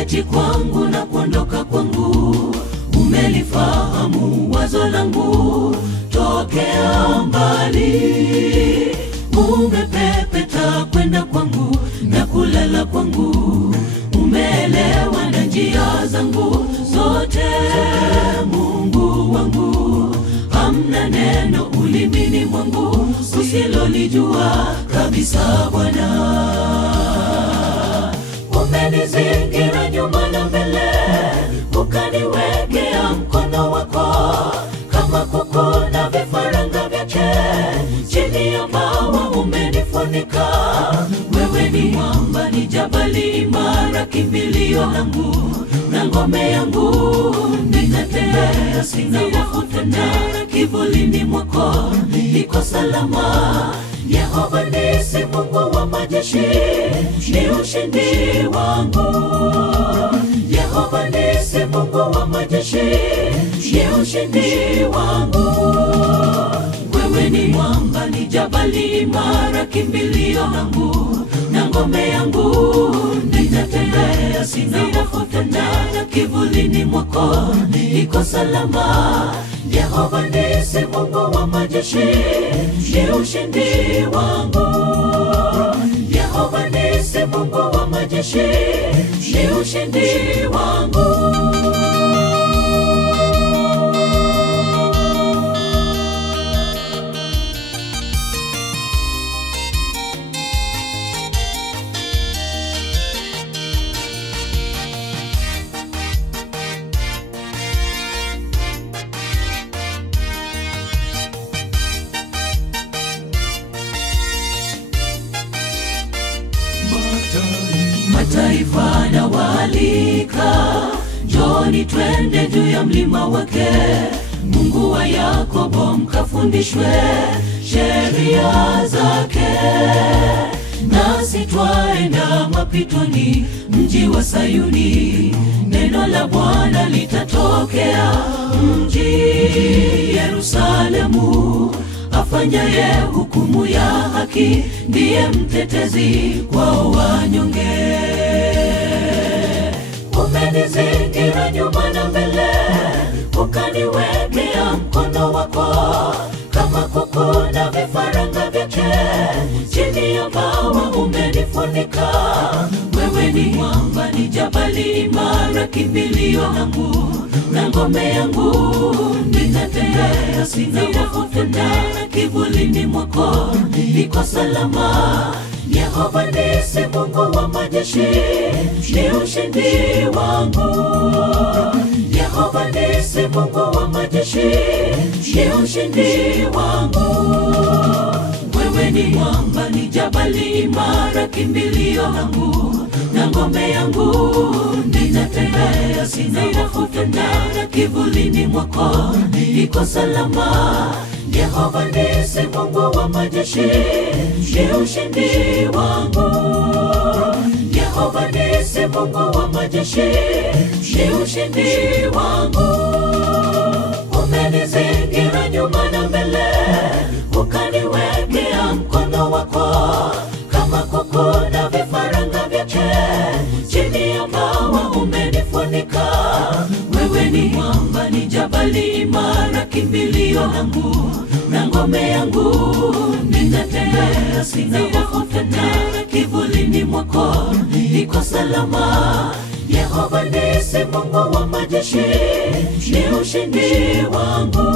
kuketi kwangu na kuondoka kwangu. Umelifahamu wazo langu tokea mbali. Umepepeta kwenda kwangu na kulala kwangu. Umeelewa na njia zangu zote, Mungu wangu. Hamna neno ulimini mwangu usilolijua kabisa, Bwana. Umenizingira nyuma na mbele, ukaniwekea mkono wako. Kama kuku na vifaranga vyake, chini ya mawa umenifunika. Wewe ni mwamba, ni jabali imara, kimbilio langu na ngome yangu. Ninatembea sina hofu tena, kivulini mwako niko salama. Yehova nisi, Mungu wa majeshi, ni ushindi wangu. Yehova nisi, Mungu wa majeshi, ni ushindi wangu. Wewe ni mwamba, ni jabali imara, kimbilio langu na ngome yangu. Ninatembea sina hofu tena, kivulini mwako niko salama. Yehova nisi, Mungu wa majeshi, ni ushindi wangu. Yehova nisi, Mungu wa majeshi, ni ushindi wangu. Mataifa na walika, njoni twende juu ya mlima wake. Mungu wa Yakobo, mkafundishwe sheria zake. Nasi twaenda mapitoni, mji wa Sayuni. Neno la Bwana litatokea mji Yerusalemu. Afanyaye hukumu ya haki, ndiye mtetezi kwa wanyonge. Umenizingira nyuma na mbele, ukaniwekea mkono wako. Kama kuku na vifaranga vyake, chini ya mawa umenifunika. Wewe ni mwamba, ni jabali imara, kimbilio langu na ngome yangu. Ninatembea sina hofu tena, kivulini mwako niko salama. Yehova nisi, Mungu wa majeshi, ni ushindi wangu. Yehova nisi, Mungu wa majeshi, ni ushindi wangu. Wewe ni mwamba, ni jabali imara, kimbilio langu na ngome yangu. Ninatembea sina hofu tena, kivulini mwako niko salama. Yehova nisi, Mungu wa majeshi, ni ushindi wangu. Yehova nisi, Mungu wa majeshi, ni ushindi wangu. Umenizingira nyuma na mbele, ukaniwekea mkono wako. Kama kuku na vifaranga vyake, chini ya mawa umenifunika. Wewe ni mwamba, ni jabali imara, kimbilio langu na ngome yangu. Ninatembea sina hofu tena, kivulini mwako niko salama. Yehova nisi, Mungu wa majeshi, ni ushindi wangu.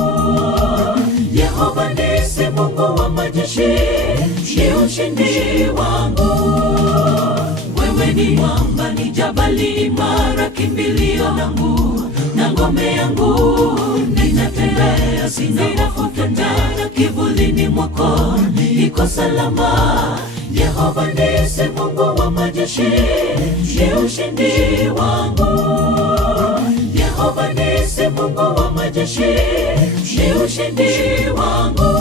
Yehova nisi, Mungu wa majeshi, ni ushindi wangu. Wewe ni mwamba, ni jabali imara, kimbilio langu na ngome yangu. Ninatembea sina hofu tena, kivulini mwako niko salama. Yehova nisi, Mungu wa majeshi, ni ushindi wangu. Yehova nisi, Mungu wa majeshi, ni ushindi wangu.